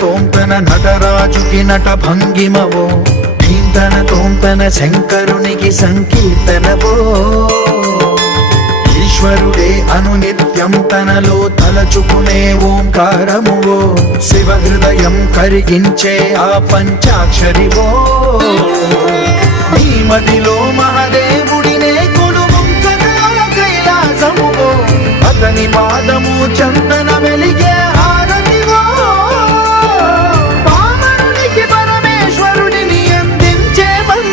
తోంతన నటరాజుకి నట భంగిమవో ధీంతన తోంతన శంకరునికి సంకీర్తనవో ఈశ్వరుడే అనునిత్యం తనలో తలచుకునే ఓంకారమువో శివ హృదయం కరిగించే ఆ పంచాక్షరివో నీ మదిలో